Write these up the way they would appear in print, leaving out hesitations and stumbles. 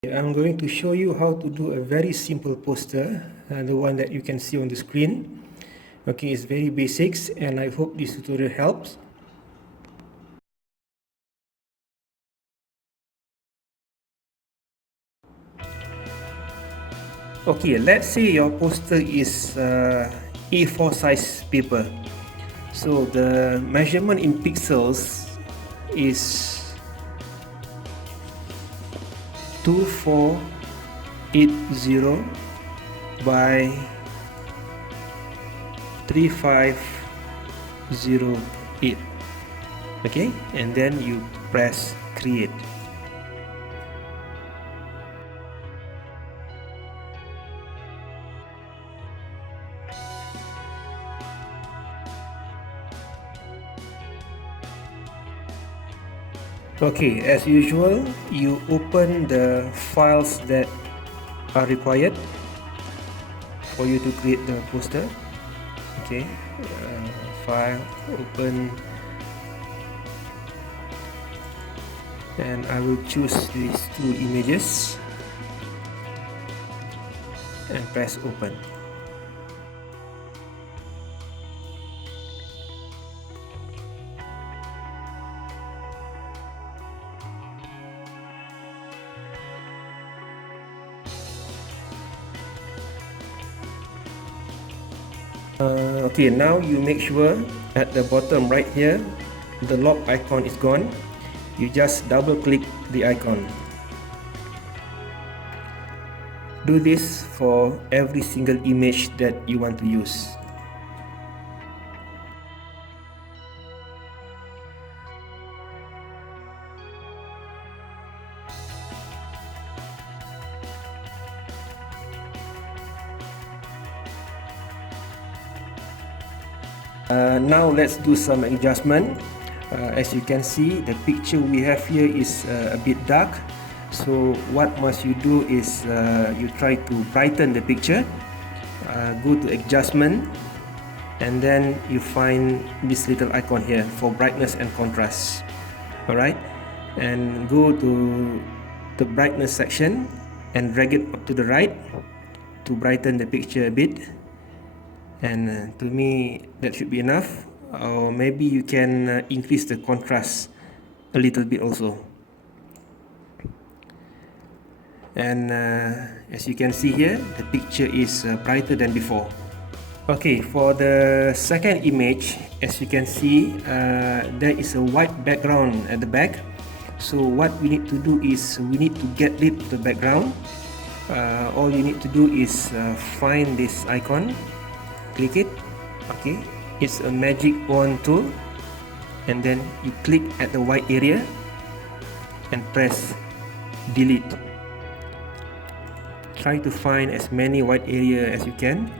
I'm going to show you how to do a very simple poster, the one that you can see on the screen. Okay, it's very basics and I hope this tutorial helps. Okay, let's say your poster is A4 size paper. So the measurement in pixels is 2480 by 3508. Okay, and then you press create. Okay, as usual, you open the files that are required for you to create the poster. Okay, file, open, and I will choose these two images and press open. Okay, now you make sure at the bottom right here the lock icon is gone. You just double click the icon. Do this for every single image that you want to use. Now let's do some adjustment. As you can see, the picture we have here is a bit dark. So what must you do is you try to brighten the picture. Go to adjustment, and then you find this little icon here for brightness and contrast. Alright, and go to the brightness section and drag it up to the right to brighten the picture a bit. And to me that should be enough, or maybe you can increase the contrast a little bit also. And as you can see here, the picture is brighter than before. Okay, for the second image, as you can see, there is a white background at the back. So what we need to do is we need to get rid of the background. All you need to do is find this icon, click it. Okay, it's a magic wand tool, and then you click at the white area and press delete. Try to find as many white area as you can,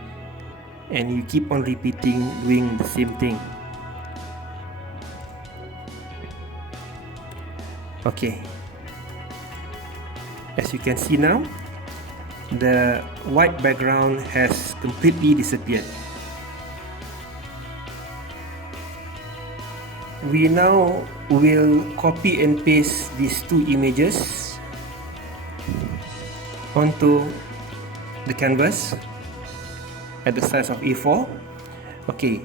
and you keep on repeating doing the same thing. Okay, as you can see now, the white background has completely disappeared. We now will copy and paste these two images onto the canvas at the size of A4. Okay,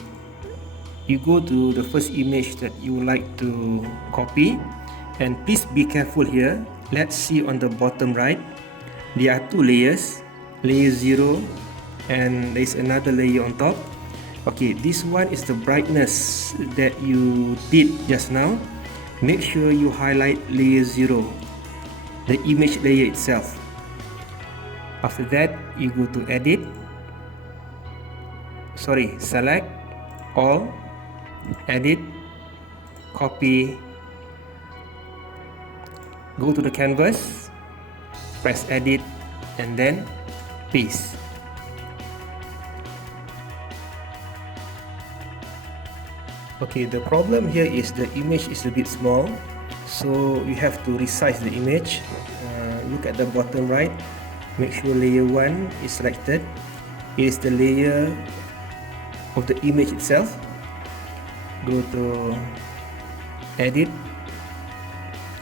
you go to the first image that you would like to copy, and please be careful here. Let's see on the bottom right, there are two layers, layer 0 and there is another layer on top. Okay, this one is the brightness that you did just now. Make sure you highlight layer 0, the image layer itself. After that, you go to edit, select all, edit, copy, go to the canvas, press edit, and then paste. Okay, the problem here is the image is a bit small, so you have to resize the image. Look at the bottom right, make sure layer 1 is selected. It is the layer of the image itself. Go to edit,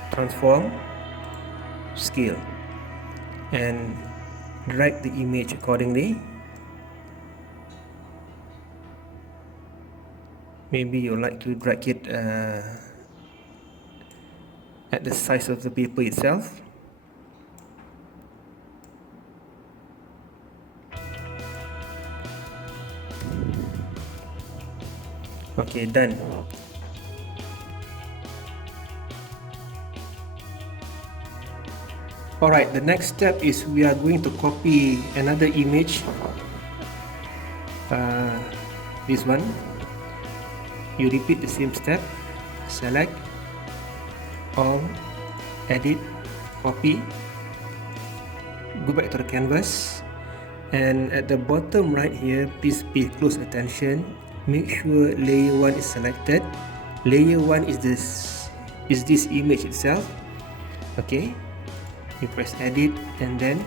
transform, scale. and drag the image accordingly. Maybe you like to drag it at the size of the paper itself. Okay, done. Alright, the next step is we are going to copy another image, this one. You repeat the same step, select all, edit, copy, go back to the canvas, and at the bottom right here, please pay close attention. Make sure layer 1 is selected. Layer 1 is this image itself. Okay, you press edit and then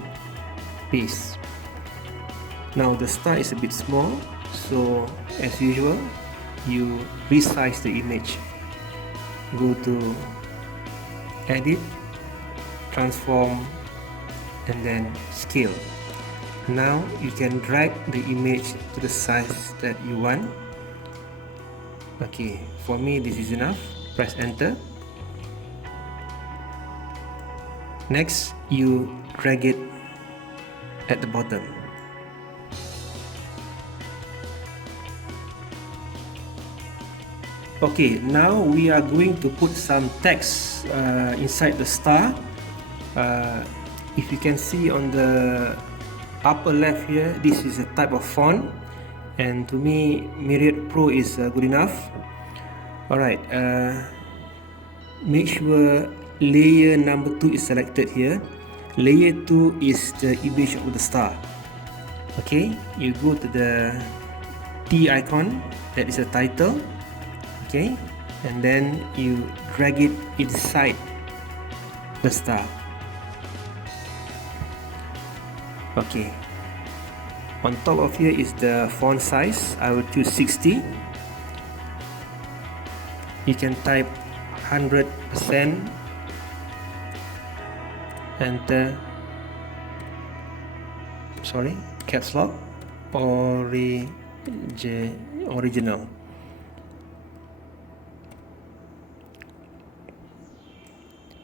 paste. Now the star is a bit small, so as usual you resize the image. Go to edit, transform, and then scale. Now you can drag the image to the size that you want. Okay, for me this is enough. Press enter. Next, you drag it at the bottom. Okay, now we are going to put some text inside the star. If you can see on the upper left here, this is a type of font, and to me Myriad Pro is good enough. Alright, make sure layer number 2 is selected here. Layer 2 is the image of the star. Okay, you go to the T icon, that is the title. Okay, and then you drag it inside the star. Okay, on top of here is the font size. I will choose 60. You can type 100%, enter, caps lock, original.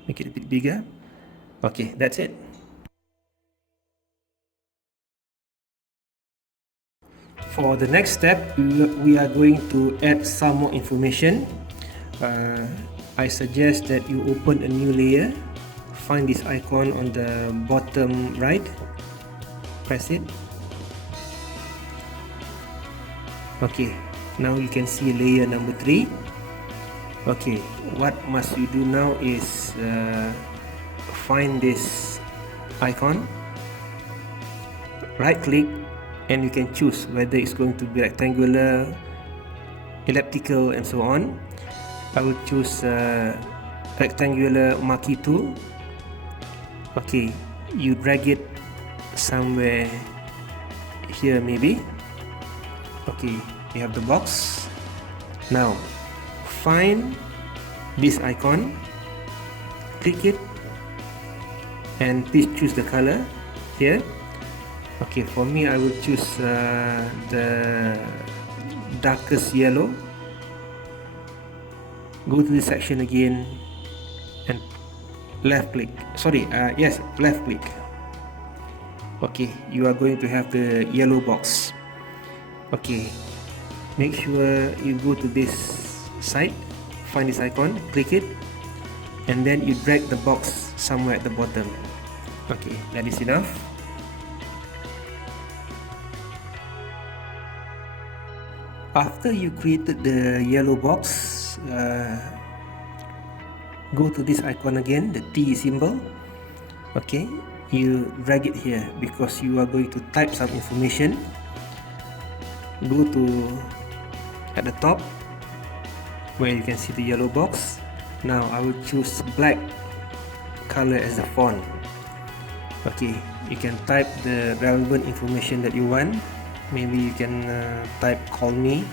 Make it a bit bigger. Okay, that's it. For the next step, we are going to add some more information. I suggest that you open a new layer, find this icon on the bottom right, press it. Okay, now you can see layer number 3. Okay, what must you do now is find this icon, right click, and you can choose whether it's going to be rectangular, elliptical, and so on. I will choose rectangular marquee tool. Okay, you drag it somewhere here maybe. Okay, you have the box. Now find this icon, click it, and please choose the color here. Okay, for me I will choose the darkest yellow. Go to this section again and left click. Left click. Okay, you are going to have the yellow box. Okay, make sure you go to this side, find this icon, click it, and then you drag the box somewhere at the bottom. Okay, that is enough. After you created the yellow box, go to this icon again, the T symbol. Okay, you drag it here because you are going to type some information. Go to at the top where you can see the yellow box. Now I will choose black color as the font. Okay, you can type the relevant information that you want. Maybe you can type call me.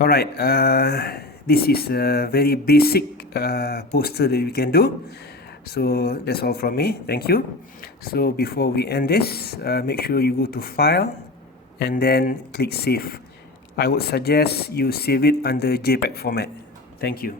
Alright, this is a very basic poster that we can do. So that's all from me. Thank you. So before we end this, make sure you go to File and then click Save. I would suggest you save it under JPEG format. Thank you.